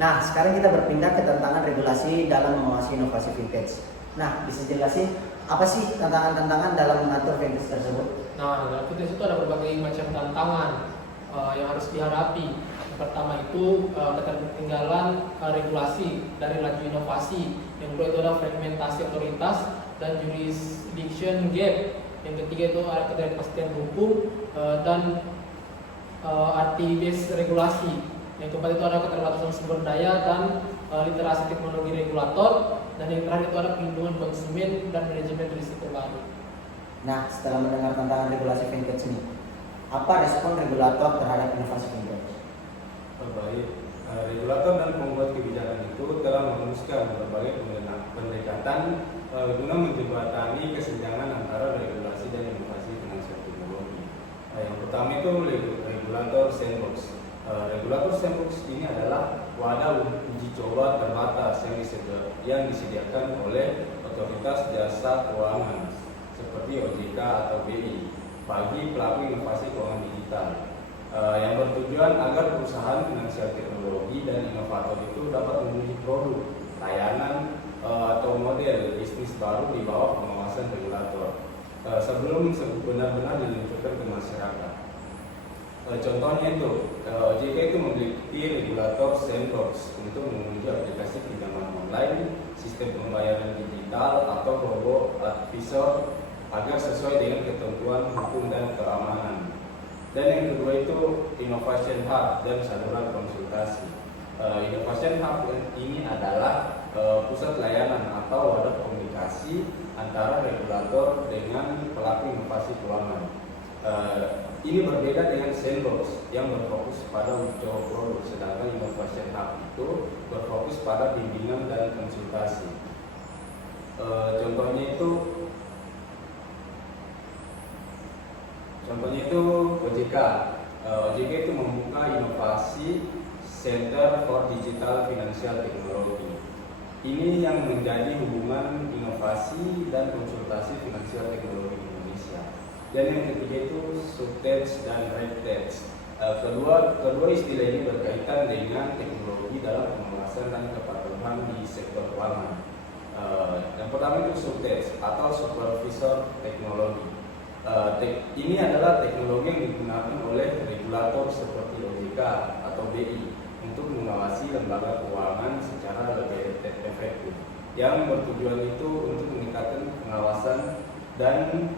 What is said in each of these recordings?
Nah, sekarang kita berpindah ke tantangan regulasi dalam mengawasi inovasi vintage. Nah, bisa jelasin apa sih tantangan-tantangan dalam mengatur vintage tersebut? Nah, dalam vintage itu ada berbagai macam tantangan yang harus dihadapi. Yang pertama itu ketertinggalan regulasi dari laju inovasi. Yang kedua itu ada fragmentasi otoritas dan jurisdiction gap. Yang ketiga itu ada ketidakpastian hukum dan arti base regulasi. Yang keempat itu ada keterbatasan sumber daya dan literasi teknologi regulator. Dan yang terakhir itu ada pelindungan konsumen dan manajemen risiko baru. Nah, setelah mendengar tantangan regulasi vintage ini, apa respon regulator terhadap inovasi vintage? Baik, regulator dan pembuat kebijakan itu telah merumuskan berbagai pendekatan guna menjembatani kesenjangan antara regulasi dan inovasi finansial teknologi. Yang pertama itu regulator sandbox. Regulator sandbox ini adalah wadah uji coba terbatas yang disediakan oleh otoritas jasa keuangan seperti OJK atau BI bagi pelaku inovasi keuangan digital, yang bertujuan agar perusahaan finansial teknologi dan inovator itu dapat menguji produk, layanan atau model bisnis baru di bawah pengawasan regulator sebelum benar-benar diluncurkan ke masyarakat. Contohnya itu, OJK itu memiliki regulator sandbox untuk menguji aplikasi pinjaman online, sistem pembayaran digital atau robo advisor agar sesuai dengan ketentuan hukum dan keamanan. Dan yang kedua itu Innovation Hub dan saluran konsultasi. Innovation Hub ini adalah pusat layanan atau wadah komunikasi antara regulator dengan pelaku inovasi keuangan. Ini berbeda dengan sandbox yang berfokus pada uji coba produk, sedangkan Innovation Hub itu berfokus pada bimbingan dan konsultasi. Contohnya itu OJK. OJK itu membuka inovasi Center for Digital Financial Technology. Ini yang menjadi hubungan inovasi dan konsultasi finansial teknologi Indonesia. Dan yang ketiga itu subtext dan regtext. Kedua istilah ini berkaitan dengan teknologi dalam pengawasan dan kepatuhan di sektor keuangan. Yang pertama itu subtext atau supervisor teknologi. Ini adalah teknologi yang digunakan oleh regulator seperti OJK atau BI untuk mengawasi lembaga keuangan secara lebih efektif. Yang bertujuan itu untuk meningkatkan pengawasan dan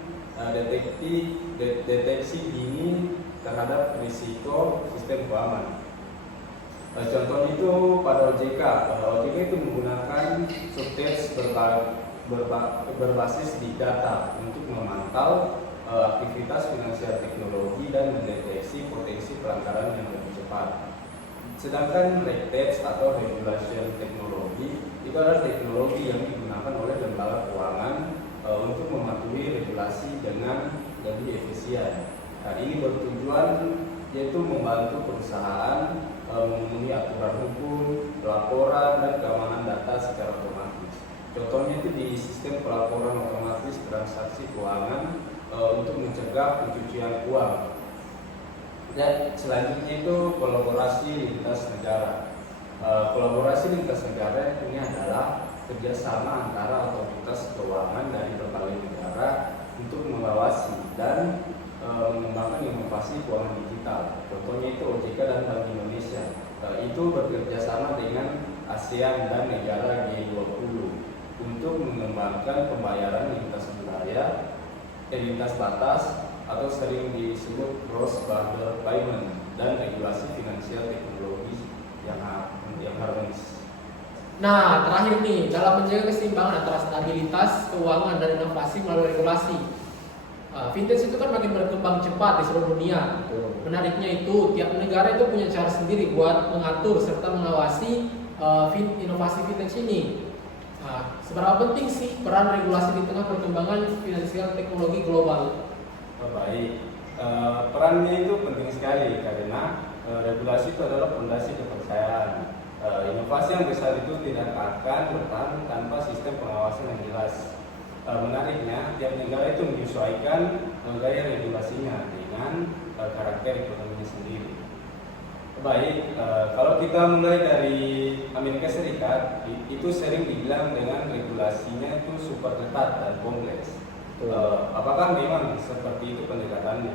deteksi dini terhadap risiko sistem keuangan. Contohnya itu pada OJK. OJK itu menggunakan subtext berbasis di data untuk memantau aktivitas finansial teknologi dan mendeteksi potensi pelanggaran yang lebih cepat. Sedangkan regtext atau regulation teknologi itu adalah teknologi yang digunakan oleh lembaga keuangan untuk mematuhi regulasi dengan lebih efisien. Nah, ini bertujuan yaitu membantu perusahaan memenuhi aturan hukum, pelaporan dan keamanan data secara otomatis. Contohnya itu di sistem pelaporan otomatis transaksi keuangan untuk mencegah pencucian uang. Dan selanjutnya itu kolaborasi lintas negara. Kolaborasi lintas negara ini adalah kerjasama antara otoritas keuangan dari berbagai negara untuk mengawasi dan mengembangkan inovasi keuangan digital. Contohnya itu OJK dan Bank Indonesia. Itu bekerja sama dengan ASEAN dan negara G20 untuk mengembangkan pembayaran lintas wilayah, lintas batas atau sering disebut cross border payment dan regulasi finansial teknologi yang harmonis. Nah, terakhir nih, dalam menjaga keseimbangan antara stabilitas, keuangan, dan inovasi melalui regulasi. Vintage itu kan makin berkembang cepat di seluruh dunia. Menariknya itu, tiap negara itu punya cara sendiri buat mengatur serta mengawasi inovasi vintage ini. Nah, seberapa penting sih peran regulasi di tengah perkembangan finansial teknologi global? Baik, perannya itu penting sekali karena regulasi itu adalah fondasi kepercayaan. Inovasi yang besar itu tidak akan bertahan tanpa sistem pengawasan yang jelas. Menariknya, tiap negara itu menyesuaikan gaya regulasinya dengan karakter ekonominya sendiri. Baik, kalau kita mulai dari Amerika Serikat, itu sering dibilang dengan regulasinya itu super ketat dan kompleks. Apakah memang seperti itu pendekatannya?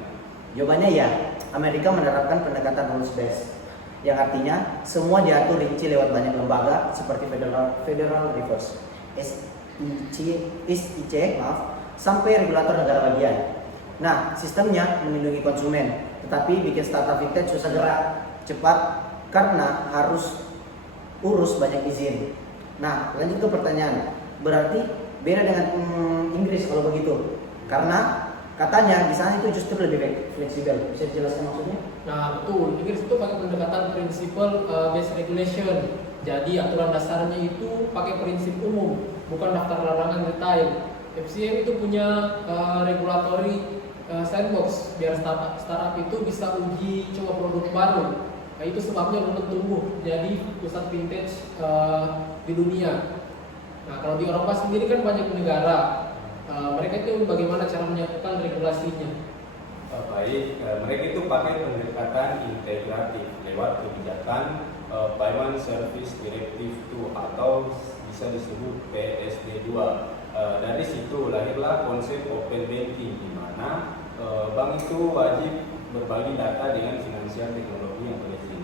Jawabannya ya, Amerika menerapkan pendekatan rules based, yang artinya semua diatur rinci lewat banyak lembaga seperti Federal Reserve, SEC, sampai regulator negara bagian. Nah, sistemnya melindungi konsumen, tetapi bikin startup fintech susah gerak cepat karena harus urus banyak izin. Nah, lanjut ke pertanyaan. Berarti beda dengan Inggris kalau begitu. Karena katanya di sana itu justru lebih fleksibel. Bisa dijelaskan maksudnya? Nah betul, Inggris itu pakai pendekatan principle based regulation. Jadi aturan dasarnya itu pakai prinsip umum, bukan daftar larangan detail. FCM itu punya regulatory sandbox biar startup itu bisa uji coba produk baru. Nah, itu sebabnya belum tumbuh jadi pusat vintage di dunia. Nah kalau di Eropa sendiri kan banyak negara, mereka itu bagaimana cara menyatukan regulasinya? Baik, mereka itu pakai pendekatan integratif lewat kebijakan Payment Service Directive 2 atau bisa disebut PSD2. Dari situ lahirlah konsep open banking di mana bank itu wajib berbagi data dengan finansial teknologi yang berizin.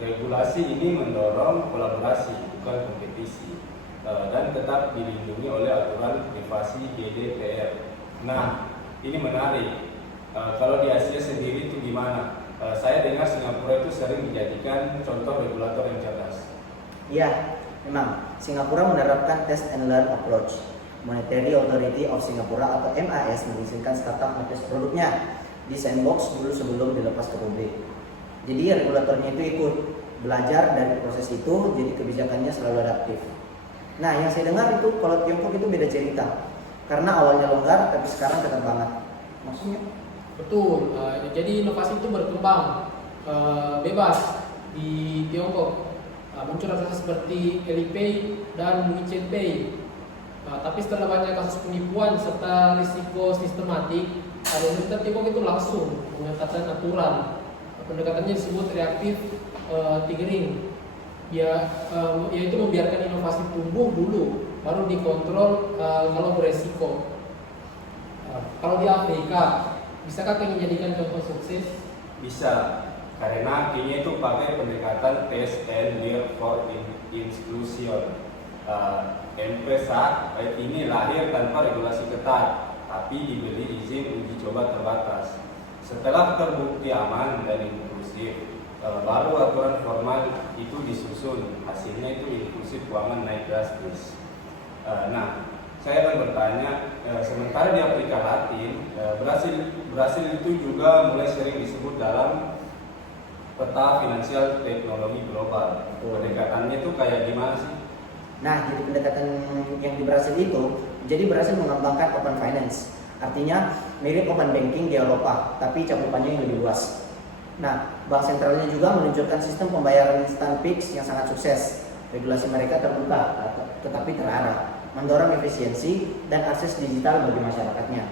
Regulasi ini mendorong kolaborasi bukan kompetisi dan tetap dilindungi oleh aturan privasi GDPR. Nah, ini menarik. Kalau di Asia sendiri itu gimana? Saya dengar Singapura itu sering dijadikan contoh regulator yang cerdas. Iya, memang Singapura menerapkan test and learn approach. Monetary Authority of Singapura atau MAS mengizinkan startup mengetes produknya di sandbox dulu sebelum dilepas ke publik. Jadi regulatornya itu ikut belajar dari proses itu, jadi kebijakannya selalu adaptif. Nah, yang saya dengar itu kalau Tiongkok itu beda cerita, karena awalnya longgar tapi sekarang ketat banget. Maksudnya? Betul, jadi inovasi itu berkembang bebas di Tiongkok. Muncul rasa seperti Alipay dan WeChat Pay. Tapi setelah banyak kasus penipuan serta risiko sistematik, pemerintah Tiongkok itu langsung mengetatkan aturan. Pendekatannya disebut reaktif tiggering, yaitu membiarkan inovasi tumbuh dulu, baru dikontrol kalau beresiko. Kalau di Afrika, bisakah kalian menjadikan contoh sukses? Bisa, karena Kenya itu pakai pendekatan test and learn for inclusion. M-Pesa ini lahir tanpa regulasi ketat, tapi diberi izin uji coba terbatas. Setelah terbukti aman dan inklusif, baru aturan formal itu disusun. Hasilnya itu inklusif keuangan naik drastis. Nah, saya akan bertanya, sementara di Afrika Latin, Brasil itu juga mulai sering disebut dalam peta finansial teknologi global. Pendekatannya itu kayak gimana sih? Nah, jadi pendekatan yang di Brasil itu, jadi Brasil mengembangkan open finance. Artinya mirip open banking di Eropa, tapi cakupannya yang lebih luas. Nah, bank sentralnya juga meluncurkan sistem pembayaran instan Pix yang sangat sukses. Regulasi mereka terbuka, tetapi terarah, mendorong efisiensi dan akses digital bagi masyarakatnya.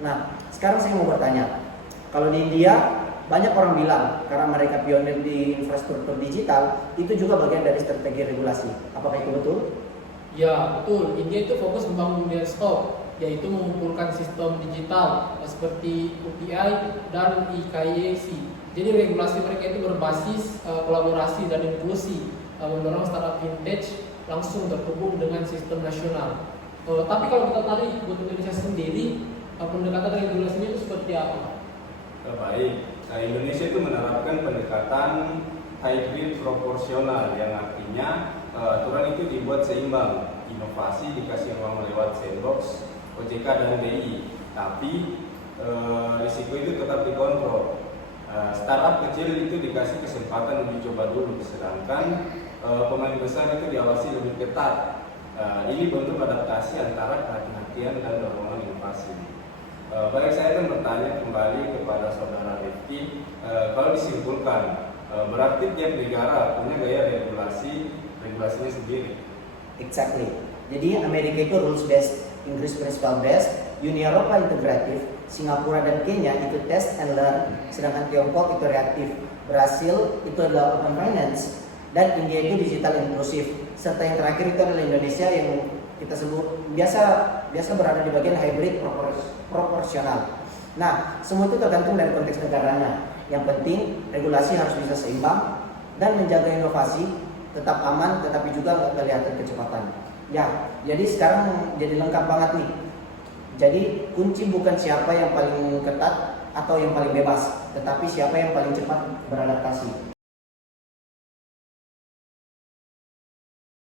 Nah, sekarang saya mau bertanya, kalau di India banyak orang bilang karena mereka pionir di infrastruktur digital, itu juga bagian dari strategi regulasi. Apakah itu betul? Ya, betul. India itu fokus membangun one-stop, yaitu mengumpulkan sistem digital seperti UPI dan eKYC. Jadi regulasi mereka itu berbasis kolaborasi dan inklusi, mendorong startup vintage langsung terhubung dengan sistem nasional. Tapi kalau kita tarik buat Indonesia sendiri, pendekatan regulasinya itu seperti apa? Baik, Indonesia itu menerapkan pendekatan hybrid proporsional yang artinya aturan itu dibuat seimbang. Inovasi dikasih ruang lewat sandbox, OJK dan BI, tapi risiko itu tetap dikontrol. Startup kecil itu dikasih kesempatan uji coba dulu, sedangkan pemain besar itu diawasi lebih ketat. Ini bentuk adaptasi antara kehati-hatian dan dorongan inovasi. Baik, saya akan bertanya kembali kepada saudara Rifki. Kalau disimpulkan, berarti tiap negara punya gaya regulasinya sendiri. Exactly. Jadi Amerika itu rules based, Inggris principle based, Uni Eropa integratif, Singapura dan Kenya itu test and learn, sedangkan Tiongkok itu reaktif, Brasil itu adalah open finance, dan India itu digital inklusif, serta yang terakhir itu adalah Indonesia yang kita sebut biasa berada di bagian hybrid proporsional. Nah, semua itu tergantung dari konteks negaranya. Yang penting regulasi harus bisa seimbang dan menjaga inovasi tetap aman, tetapi juga nggak kelihatan kecepatan. Ya, jadi sekarang jadi lengkap banget nih. Jadi kunci bukan siapa yang paling ketat atau yang paling bebas, tetapi siapa yang paling cepat beradaptasi.